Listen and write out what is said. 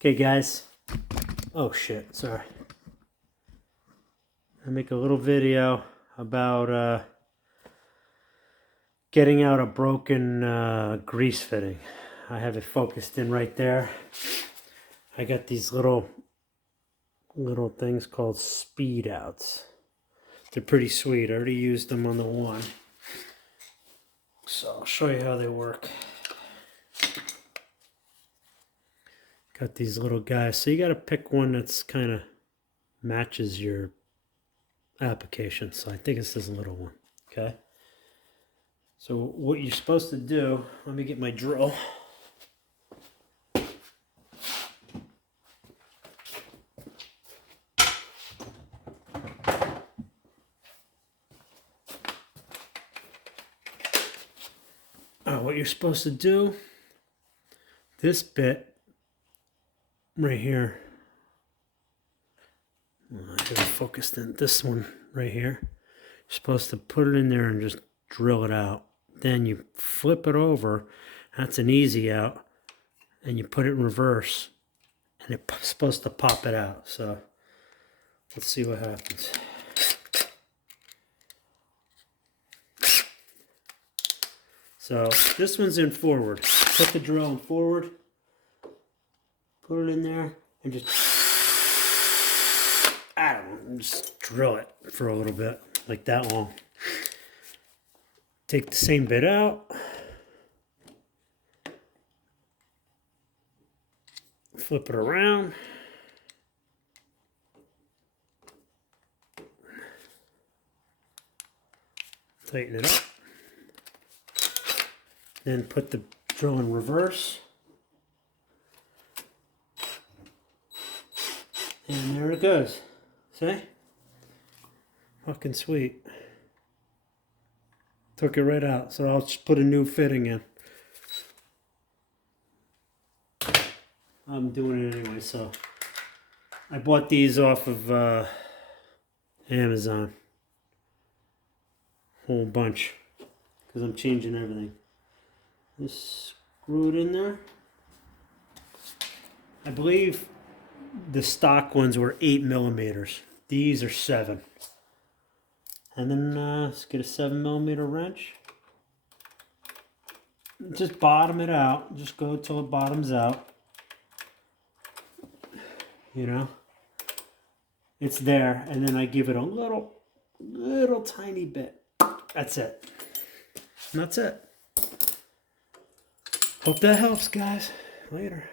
Okay, guys. Oh shit, sorry. I make a little video about getting out a broken grease fitting. I have it focused in right there. I got these little things called speed outs. They're pretty sweet. I already used them on the one. So I'll show you how they work. Got these little guys. So you got to pick one that's kind of matches your application. So I think it's this little one. Okay. So what you're supposed to do, let me get my drill. What you're supposed to do, this bit right here, I have it focused in this one right here. You're supposed to put it in there and just drill it out. Then you flip it over. That's an easy out. And you put it in reverse. And it's supposed to pop it out. So let's see what happens. So this one's in forward. Put the drill in forward. Put it in there and just, I don't know, just drill it for a little bit, like that long. Take the same bit out. Flip it around. Tighten it up. Then put the drill in reverse. And there it goes. See? Fucking sweet. Took it right out. So I'll just put a new fitting in. I'm doing it anyway, so. I bought these off of Amazon. Whole bunch. Because I'm changing everything. Just screw it in there. I believe the stock ones were 8 millimeters. These are 7. And then let's get a 7 millimeter wrench. Just bottom it out. Just go till it bottoms out. You know, it's there, and then I give it a little tiny bit. That's it. And that's it. Hope that helps, guys. Later.